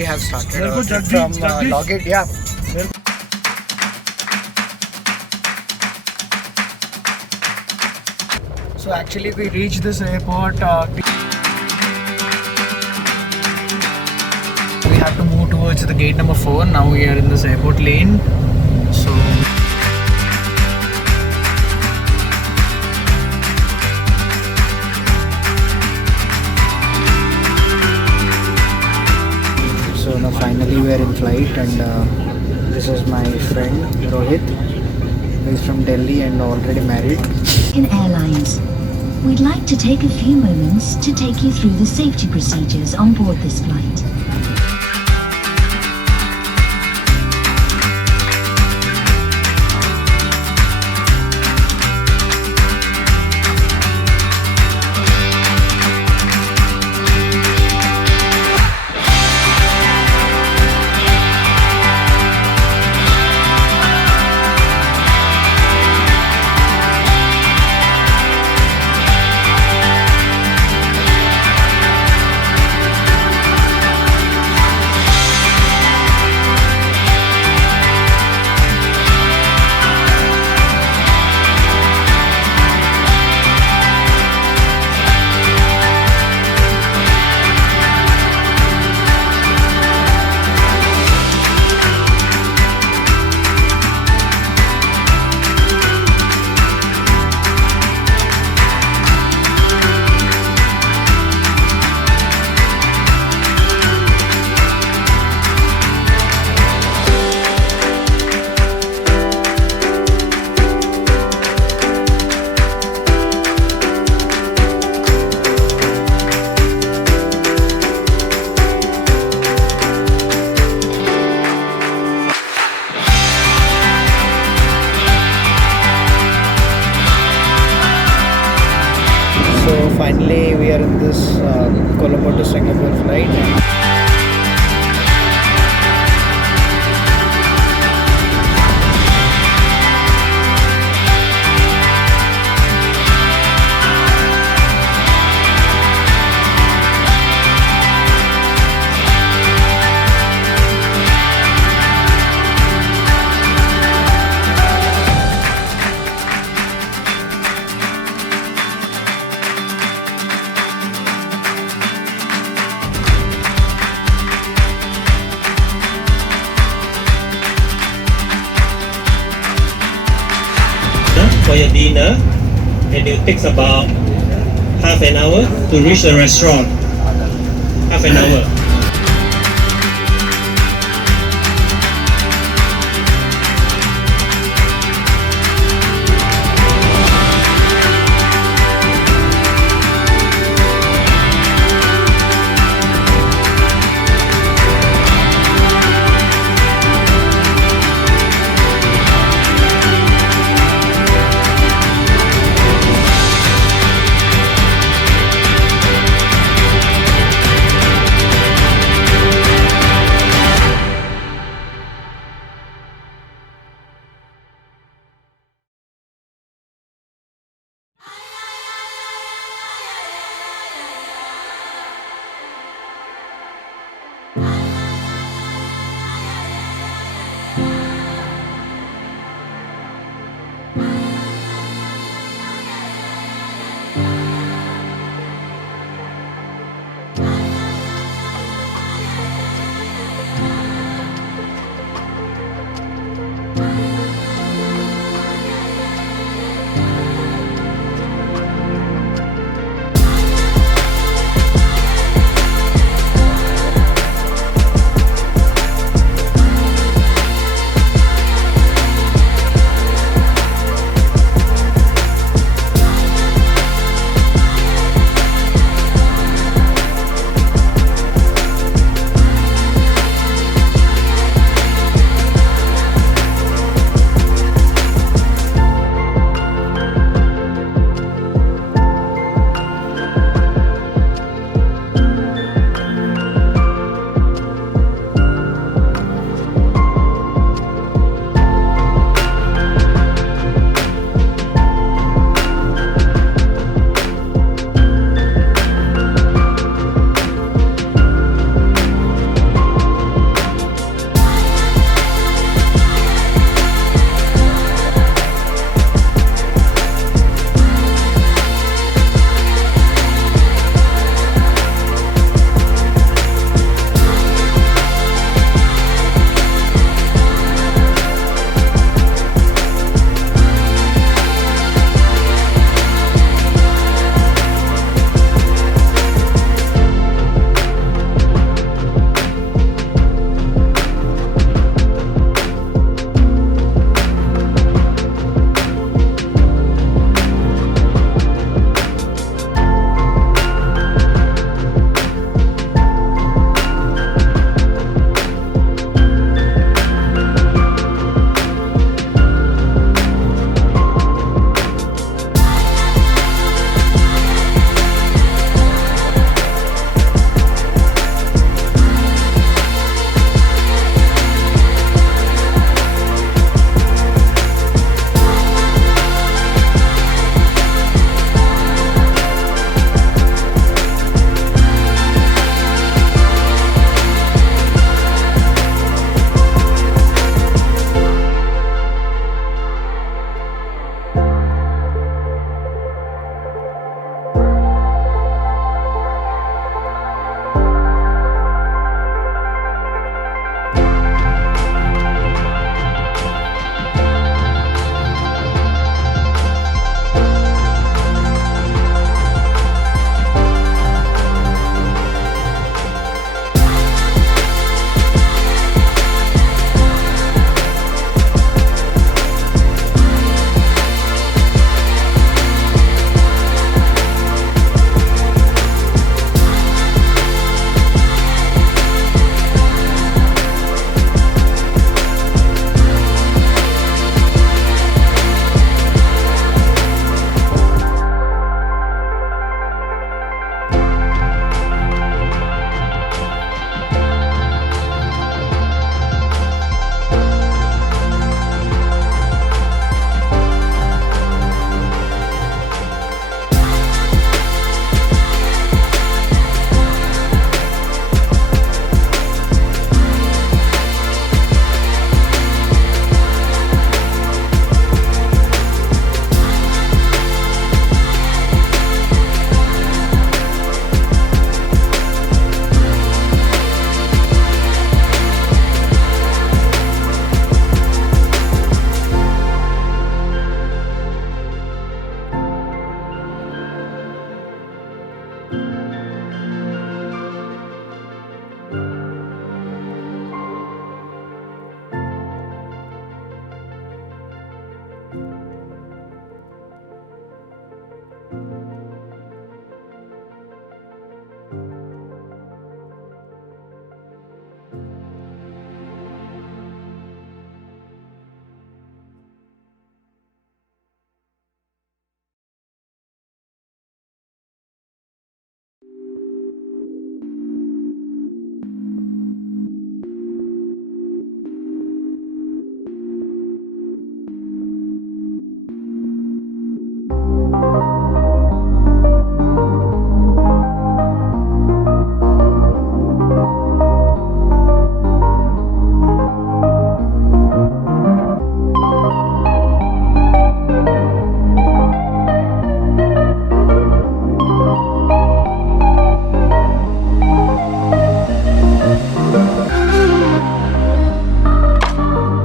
we have started our trip from Logit. Yeah. So actually we reached this airport. We have to move towards the gate number 4. Now we are in this airport lane. So now finally we are in flight, and this is my friend Rohit. He is from Delhi and already married. In airlines, we'd like to take a few moments to take you through the safety procedures on board this flight. So finally we are in this Colombo to Singapore flight. For your dinner, and it takes about half an hour to reach the restaurant. Half an hour.